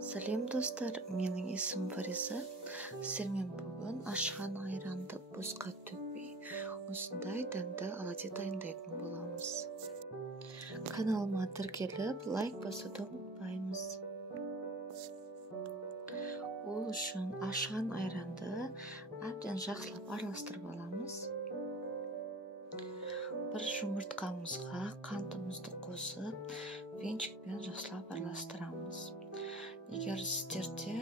Сәлем достар, менің есімім Фариза. Сіздермен бүгін ашқан айранды босқа төкпей, осындай дәмді оладьи дайындайтын боламыз. Каналыма тіркеліп, лайк басуды ұмытпаймыз. Ол үшін ашқан айранды әбден жақсылап араластырып аламыз. Бір жұмыртқамызға қантымызды қосып, венчикпен жақсылап араластырамыз. Егер сіздерде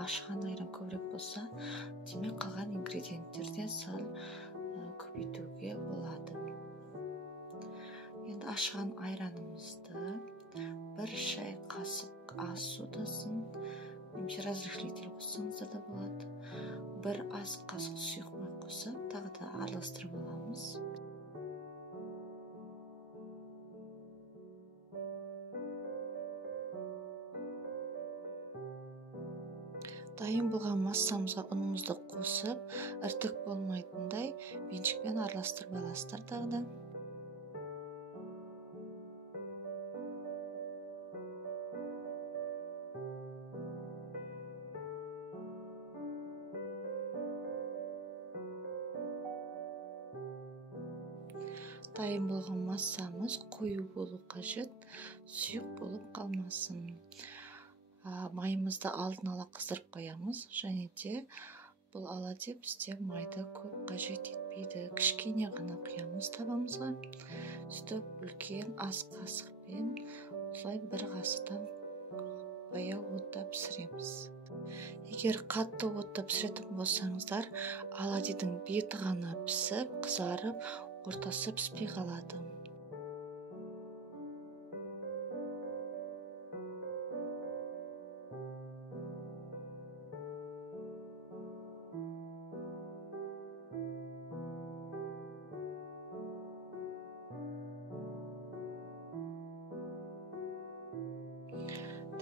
ашқан айран көбірек болса, демек қалған ингредиенттерден сәл көбейтуге болады. Енді ашқан айранымызды бір шай қасық ас содасын, немесе разрыхлитель қоссаңыздар да болады. Бір ас қасық сұйық май қосып, тағы да араластырып аламыз. Дайын болған массамызға ұнымызды қосып, іртік болмайтындай венчикпен араластырып аласыздар тағы да. Дайын болған массамыз қою болу қажет, сұйық болып қалмасын. Майымызды алдын ала қыздырып қоямыз, және де бұл оладьи бізде майды көп қажет етпейді. Кішкене ғана құямыз табамызға. Сөйтіп үлкен ас қасықпен осылай бір қасықтан баяу отта пісіреміз. Егер қатты отта пісіретін болсаңыздар, оладьидің беті ғана пісіп, қызарып, ортасы піспей қалады.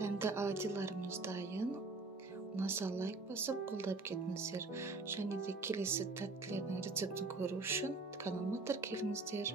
Дәмді оладьиларымыз дайын. Ұнаса лайк басып, қолдап кетіңіздер. Және де келесі тәттілердің рецептін көру үшін каналыма тіркеліңіздер.